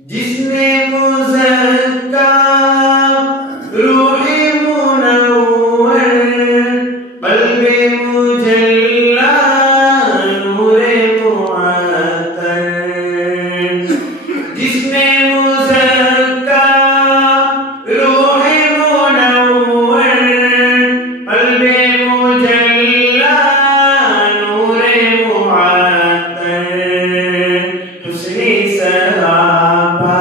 जिसने मुज़क्का रूहे मुनव्वर क़ल्बे मुजल्ला नूरे मुअत्तर जिसने मुज़क्का रूहे मुनव्वर क़ल्बे मुजल्ला नूरे मुअत्तर हुस्ने सहाबा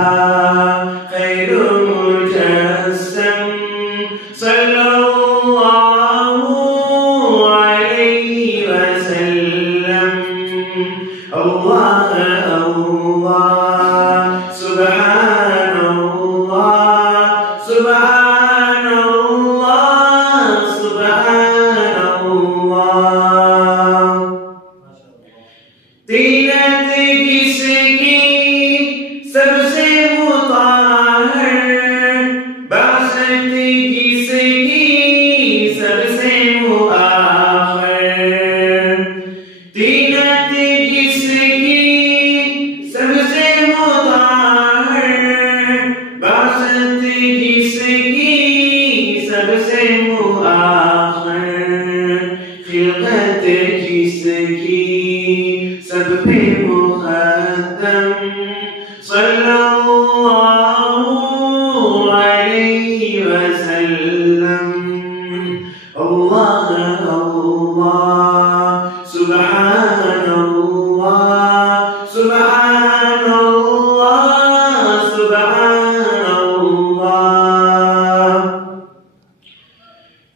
Allah Allah Subhanallah Subhanallah Subhanallah तीनत किसकी सबसे मुताहर बासत किसकी सबसे मुआखर तीनत किसकी सबसे मुताहर बासत किसकी सबसे मुआखर खिलकत किसकी सब पे मुक़द्दम सल्लल्लाहु अलैहि वसल्लम अल्लाह अल्लाह सुब्हानल्लाह सुब्हानल्लाह सुब्हानल्लाह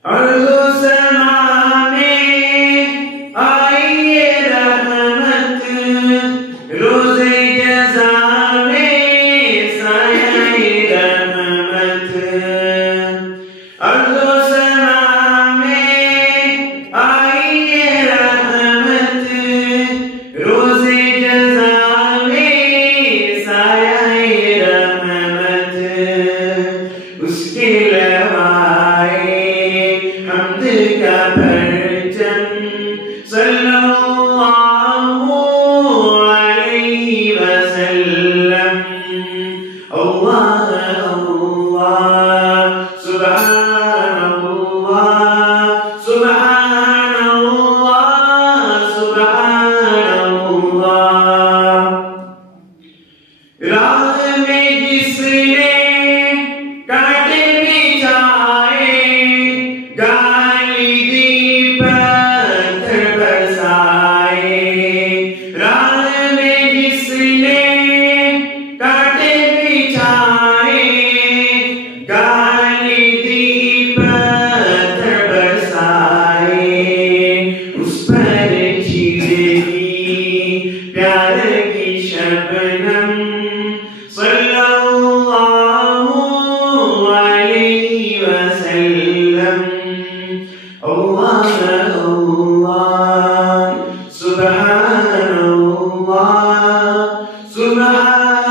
अर्ज़ समा में आइए रहमत रोज़े जज़ा में साये रहमत अर्ज़ समा में आइए रहमत रोज़े जज़ा में साये रहमत उसके लवाए हम्द का परचम सल्लल्लाहु अलैहि वसल्लम अल्लाह अल्लाह सुब्हानल्लाह सुब्हानल्लाह सुब्हानल्लाह राह में जिसने कांटे बिछाए गाली दी पत्थर बरसाए राह में जिसने कांटे बिछाए गाली दी पत्थर बरसाए उस पर खिलेगी प्यार की शबनम सल्लल्लाहु अलैहि वसल्लम अल्लाह अल्लाह सुब्हानल्लाह सुब्हान